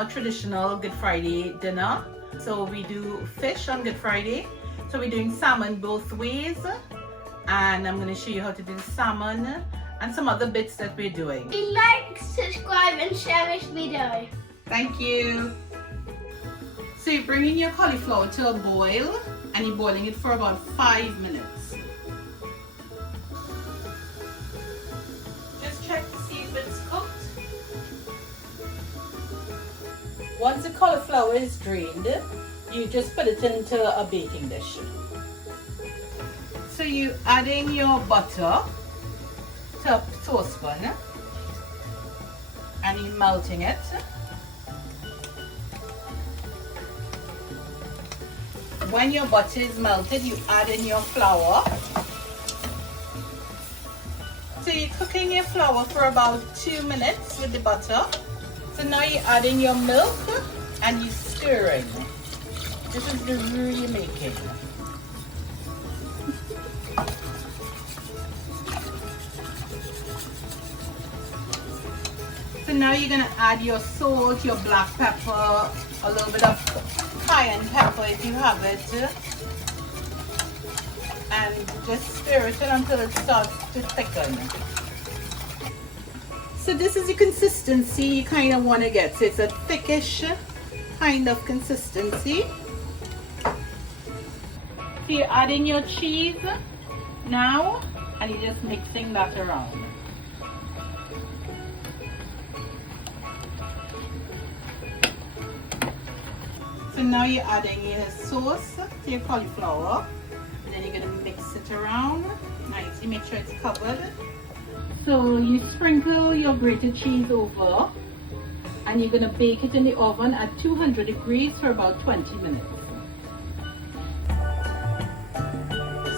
our traditional Good Friday dinner. So we do fish on Good Friday. So we're doing salmon both ways. And I'm going to show you how to do the salmon and some other bits that we're doing. Like, subscribe and share this video. Thank you. So you're bringing your cauliflower to a boil and you're boiling it for about 5 minutes. Just check to see if it's cooked. Once the cauliflower is drained, you just put it into a baking dish. So you're adding your butter to a saucepan and you're melting it. When your butter is melted, you add in your flour. So you're cooking your flour for about 2 minutes with the butter. So now you're adding your milk and you're stirring. This is the roux you're making. So now you're going to add your salt, your black pepper, a little bit of cayenne pepper if you have it, and just stir it until it starts to thicken. So this is the consistency you kind of want to get. So it's a thickish kind of consistency. So you're adding your cheese now and you're just mixing that around. So now you're adding your sauce to your cauliflower and then you're going to mix it around nicely, make sure it's covered. So you sprinkle your grated cheese over and you're going to bake it in the oven at 200 degrees for about 20 minutes.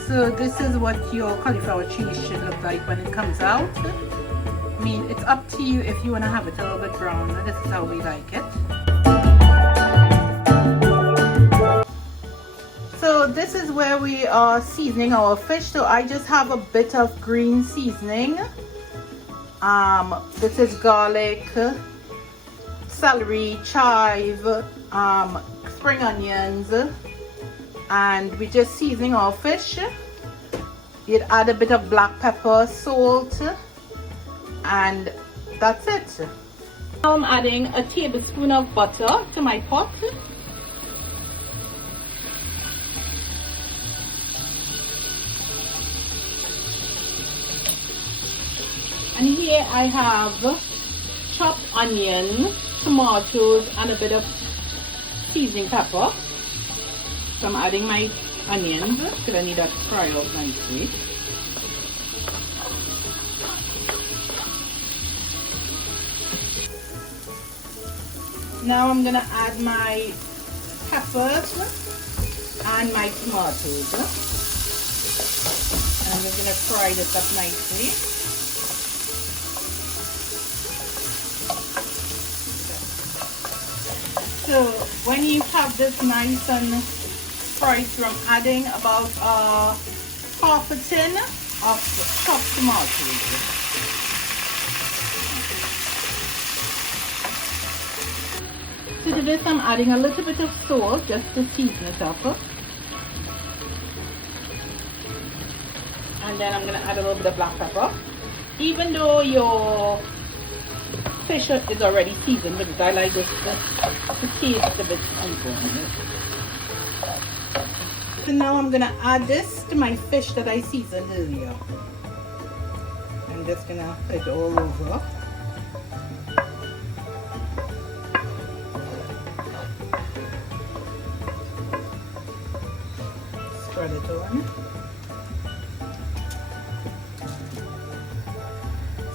So this is what your cauliflower cheese should look like when it comes out. I mean, it's up to you if you want to have it a little bit brown. This is how we like it. So this is where we are seasoning our fish. So I just have a bit of green seasoning. This is garlic, celery, chive, spring onions, and we're just seasoning our fish. You'd add a bit of black pepper, salt, and that's it. Now I'm adding a tablespoon of butter to my pot. And here I have chopped onion, tomatoes, and a bit of seasoning pepper. So I'm adding my onions because I need that to fry out nicely. Now I'm going to add my peppers and my tomatoes. And I'm just going to fry this up nicely. So when you have this nice and fried through, I'm adding about half a tin of chopped tomatoes. So to this I'm adding a little bit of salt just to season it up. And then I'm going to add a little bit of black pepper. Even though your fish is already seasoned, but I like this to taste a bit uncomfortable. So now I'm going to add this to my fish that I seasoned earlier. I'm just going to put it all over. Spread it on.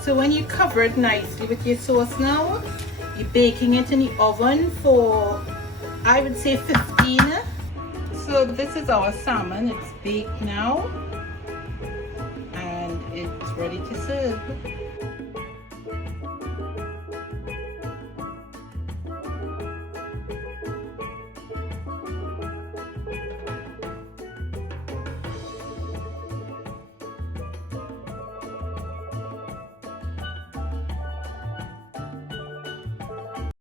So when you cover it nicely with your sauce now, you're baking it in the oven for, I would say, 15. So this is our salmon. It's baked now and it's ready to serve.